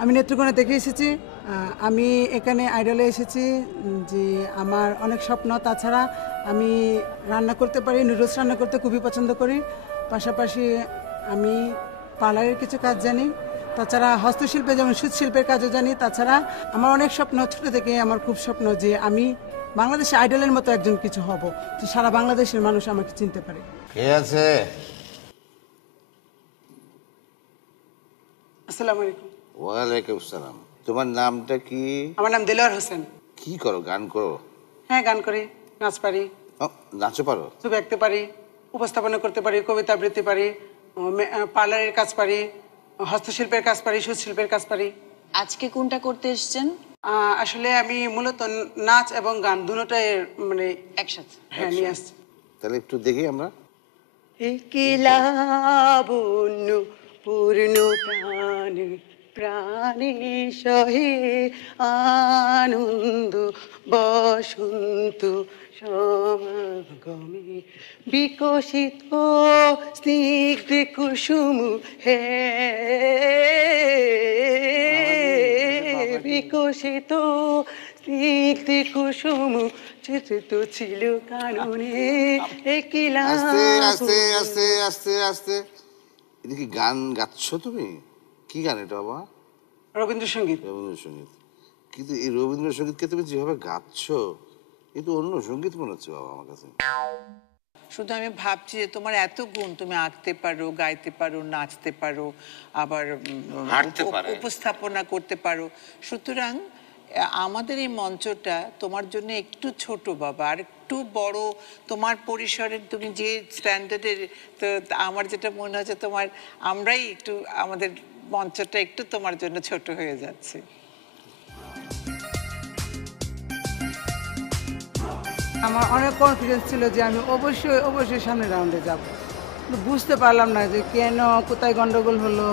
আমি নেত্রকোনা থেকে এসেছি। আমি এখানে আইডলে এসেছি যে আমার অনেক স্বপ্ন। তাছাড়া আমি রান্না করতে পারি, নুডলস রান্না করতে খুবই পছন্দ করি। পাশাপাশি আমি পার্লারের কিছু কাজ জানি। তাছাড়া হস্তশিল্পে যেমন সুতশিল্পের কাজও জানি। তাছাড়া আমার অনেক স্বপ্ন, ছোটো থেকে আমার খুব স্বপ্ন যে আমি বাংলাদেশে আইডলের মতো একজন কিছু হব, যে সারা বাংলাদেশের মানুষ আমাকে চিনতে পারে। কে আছে? আসসালামু আলাইকুম। ওয়ালাইকুম সালাম। তোমার নামটা কি? আমার নাম দেলোয়ার হোসেন। কি করো? গান করো? হ্যাঁ, গান করি, নাচ পারি, ও, নাচও পারো? ছবি আঁকতে পারি, উপস্থাপনা করতে পারি, কবিতা আবৃত্তি পারি, পার্লারের কাজ পারি, হস্তশিল্পের কাজ পারি, সুশিল্পের কাজ পারি। আজকে কোনটা করতে এসেছেন? আসলে আমি মূলত নাচ এবং গান দুটোটাই মানে একসাথে। হ্যাঁ নিয়ে আসছি। তাহলে একটু দেখি আমরা। লাবণ্য পূর্ণ প্রাণে প্রাণে সহে আনন্দ বসন্ত সমাগমে বিকশিত স্নিগ্ধ কুসুম হে বিকশিত স্নিগ্ধ কুসুম চিত্রিত ছিল কাননে একলা। আস্তে আস্তে আস্তে আস্তে আস্তে। এটা কি গান গাচ্ছ তুমি? কি গান এটা বাবা? রবীন্দ্রসঙ্গীত। রবীন্দ্রসঙ্গীত। কিন্তু এই রবীন্দ্রসঙ্গীতকে তুমি যেভাবে গাচ্ছ, এ তো অন্য সঙ্গীত মনে হচ্ছে বাবা আমার কাছে। শুধু আমি ভাবছি যে তোমার এত গুণ, তুমি আঁকতে পারো, গাইতে পারো, নাচতে পারো, আবার হাঁটতে পারে। উপস্থাপনা করতে পারো। সুতরাং আমাদের এই মঞ্চটা তোমার জন্য একটু ছোট বাবা, আর একটু বড় তোমার পরিসরের, তুমি যে স্ট্যান্ডার্ডের, তো আমার যেটা মনে হচ্ছে তোমার, আমরাই একটু আমাদের মঞ্চটা একটু তোমার জন্য ছোট হয়ে যাচ্ছে। আমার অনেক কনফিডেন্স ছিল যে আমি অবশ্যই অবশ্যই সামনের রাউন্ডে যাব। বুঝতে পারলাম না যে কেন, কোথায় গন্ডগোল হলো।